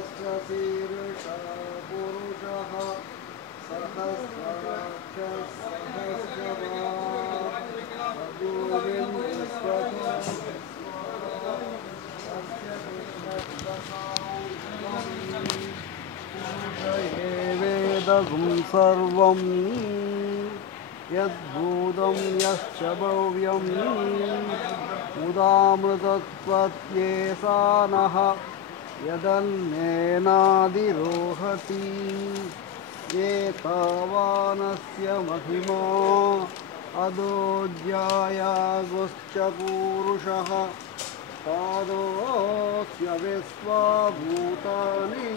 सहस्रशीर्षः पुरुषः सहस्राक्षः सहस्रवान् अगोविन्दस्वतो वेदगुं सर्वं यद्भूतं यश्च भव्यं मुदामृतत्वत्येषानः यदन्येनादिरोहति एतावानस्य महिमा अदोऽध्यायागुश्च पूरुषः पादोऽस्य विश्वभूतानि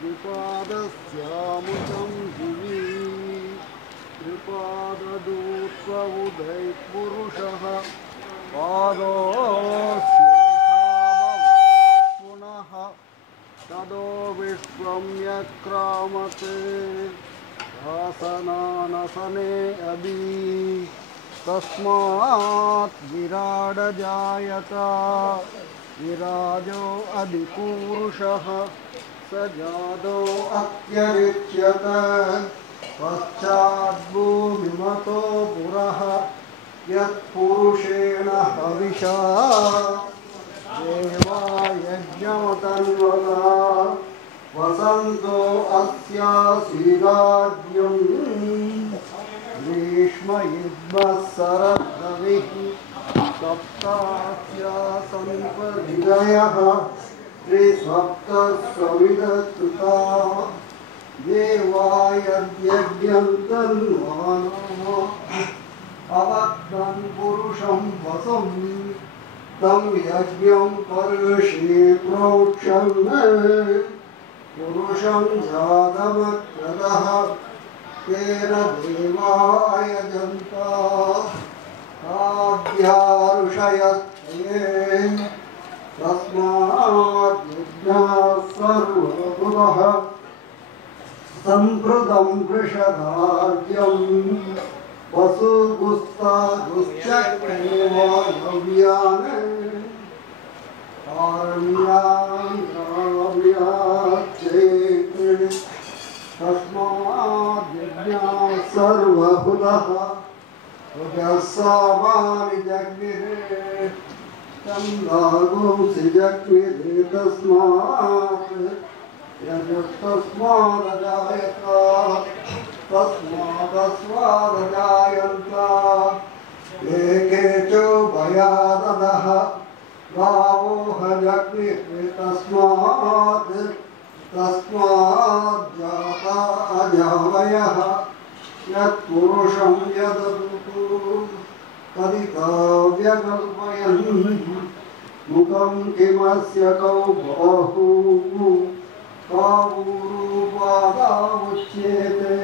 त्रिपादस्यामुचं दिवि त्रिपाददूत्व उदयपुरुषः पादोऽस्येहाभवत् पुनः तदो विश्वं यक्रामते आसनानसने अभि तस्मात् विराडजायत विराजो अधिपूरुषः स जादो अत्यरिच्यत पश्चाद्भूमिमतो पुरः यत्पुरुषेण हविषा देवा यज्ञमतन्वता वसन्तो अस्यासीदाज्यं ग्रीष्मयुग्मः शरद्रविः सप्तास्यासन्पदिदयः त्रिसप्तस्वविदकृता देवा यद्यज्ञं तन्वानो अवद्धं पुरुषं वसं तं यज्ञं पर्षि प्रोक्षन् पुरुषं जातमक्रतः तेन देवायजन्ता आद्या ऋषयस्ते तस्मात् यज्ञाः सर्वभूतः सम्पृतं वृषदार्यं वसुगुस्तागुश्चक्रे वायव्यान् आरण्याचेत् तस्मात् यज्ञाः सर्वभूतः रजसावानि जग्निरे चन्दागुंसि जग्निरे तस्मात् यजस्तस्मादजायत तस्मादस्मादजायन्त एके चोभयाददः गावो हजग्निरे तस्मात् जाता अजावयः यत्पुरुषं यदतु तदितव्यकल्पयन् मुखं किमस्य कौ बाहुः कावूरुपादावुच्येते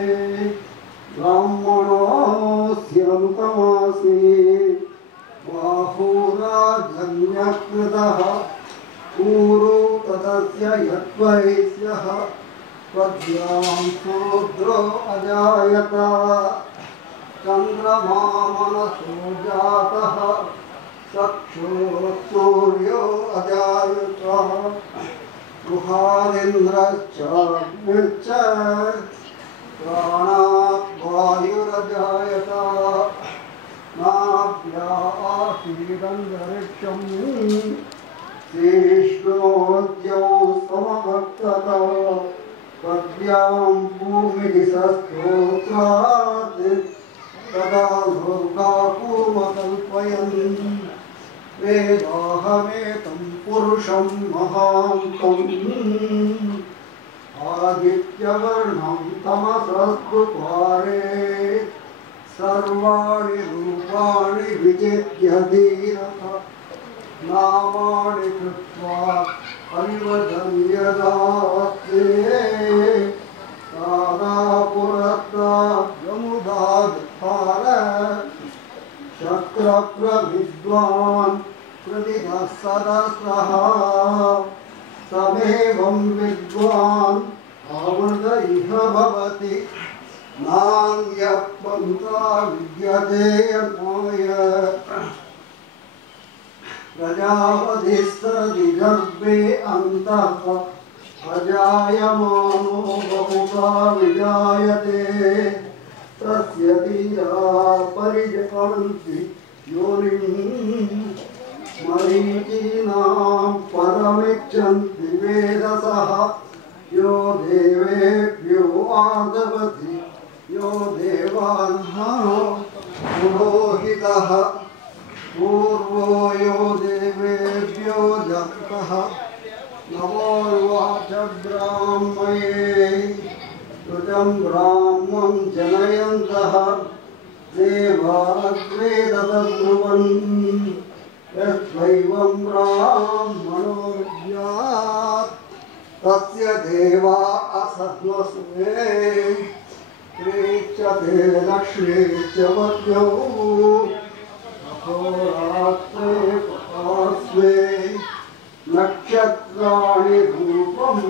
ब्राह्मणोऽस्यनुतमासि बाहुराजन्यकृतः ऊरु तदस्य यद्वैस्यः पद्यां शूद्रो अजायत चन्द्रमा मनसो जातः चक्षुः अजायत गुहादिन्द्रश्चाग्निश्च प्राणात् वायुरजायत नाभ्या आसीदन्तरिक्षं शीष्णोद्यौ समभक्तत पद्यां भूमिदिशस्तोत्रात् तदा लोकाकूमकल्पयन् वेदाहमेतं पुरुषं महान्तम् आदित्यवर्णं तमसस्तुपारे सर्वाणि रूपाणि विचित्य धीरः नामानि कृत्वा परिवदन्यदास्ते तादा पुरस्ताद्यमुदाधार शक्रप्रविद्वान् प्रतिदः सदस्रः समेवं विद्वान् आवृत इह भवति नान्यपन्था विद्यते अन्वय प्रजापतिस्तदिगर्भे अन्तः अजायमानो बहुधा विजायते तस्य धीरा परिजपन्ति योनिम् मरीचीनां परमिच्छन्ति वेदसः यो देवेभ्यो आदवति यो देवानः पुरोहितः पूर्वो यो देवेभ्यो जगतः नमोर्वाच ब्राह्मये ऋतं ब्राह्मं जनयन्तः देवाग्रेदतद्रुवन् यद्वैवं ब्राह्मणो विद्यात् तस्य देवा असत्मस्वे प्रेच्यते लक्ष्मी च वद्यो अहोरात्रे पपास्वे नक्षत्राणि रूपम्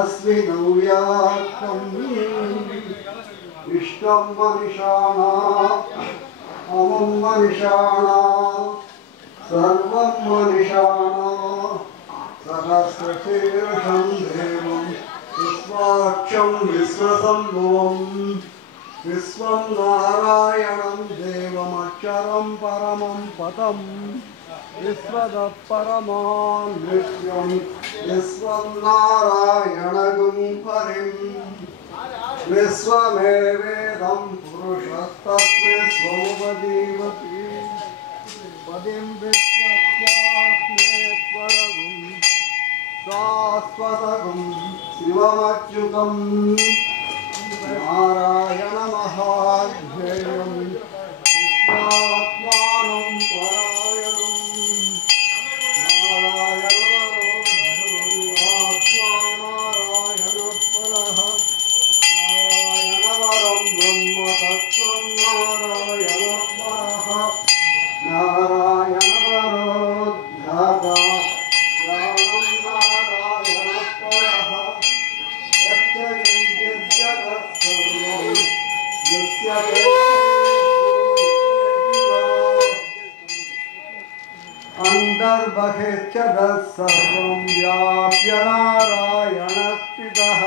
अस्विनव्यात्तम् इष्टं मनिषाणा अमं मनिषाणा सर्वं मनिषाणा सहस्रशीर्षं देवं विश्वाक्षं विश्वसम्भुवम् विश्वं नारायणं देवमक्षरं परमं पदम् विश्वतः परमां नित्यं विश्वं नारायणगुं परिं विश्वमेवेदं पुरुषस्तत्विश्वमुपजीवति पदिं विश्वस्यास्मेश्वरगुं शाश्वतगुं शिवमच्युतं नारायणमहाध्येयं विश्वात्मानं परायणं नारायणपरः नारायणपरं ब्रह्मतत्त्वं नारायणपरः नारायणपरो ध्याता ज्ञानं नारायणपरः यच्च किञ्चित् सर्वं यस्य अंतर्बहिश्च सर्वं व्याप्य नारायणस्थितः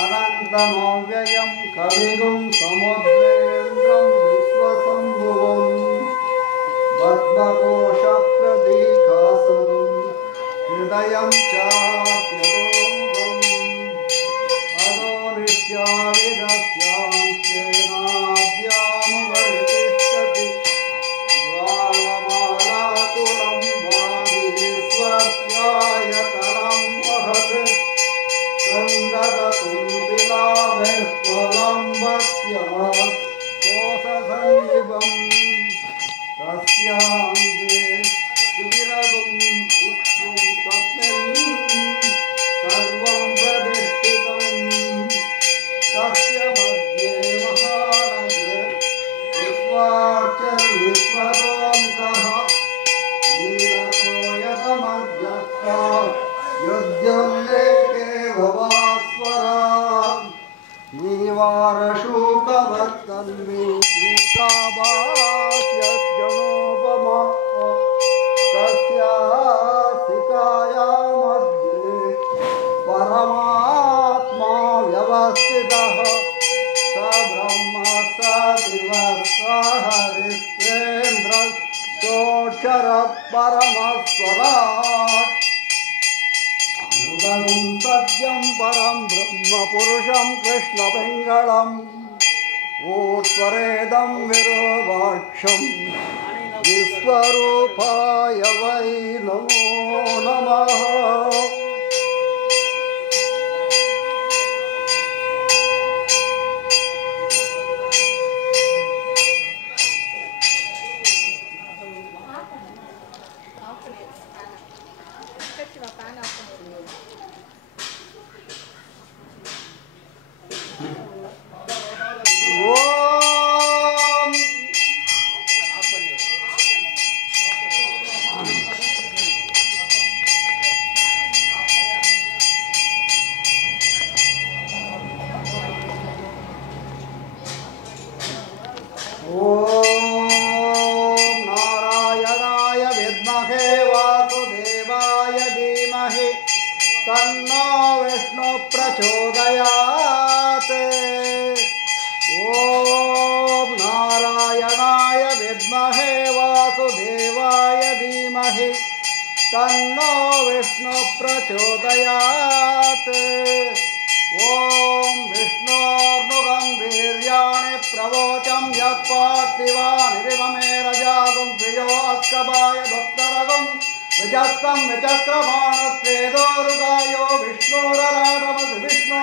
अनन्तमव्ययं कविगुं समुद्रेन्द्रं विश्वसम्भुवम् पद्मकोशप्रदीकासुरं हृदयं चाप्यरोमुखम् अधो नित्याविदस्यां सेनाभ्यामुपरितिष्ठति ज्वालमालाकुलं वादिविश्वस्यायतनं वहत् सन्ददतुन्दिलाभस्फलं भक्त्या कोशसन्निभम् तस्यान्ते सुविरगुं पुष्पं तस्मिन् सर्वं प्रतिष्ठितम् तस्य मध्ये महानगरे विश्वाचर्विश्वतोऽन्तः नीरसो यतमध्यस्था युज्योल्लेखे भवास्वरा नीवारशूकवत्तन्मे श्रीकाभास्यजनोपमा तस्यासिकाया मध्ये परमात्मा व्यवस्थितः स ब्रह्म स शिवः स हरिश्चेन्द्रः सोऽक्षरः परमस्वराट् अनुगं सत्यं परं ब्रह्मपुरुषं कृष्णपिङ्गळम् ऊर्ध्वरेदं विरूपाक्षं विश्वरूपाय वै नमो नमः। तन्नो विष्णु प्रचोदयात्। ॐ नारायणाय विद्महे वासुदेवाय धीमहि तन्नो विष्णु प्रचोदयात्। ॐ विष्णोर्नुगं वीर्याणि प्रवोचं यः पार्थिवानिरिममेरजागुं प्रियो अस्कभाय भक्तरगं विजस्तं विचक्रमाणस्वेदोरुगायो विष्णोरराडमसि विष्णो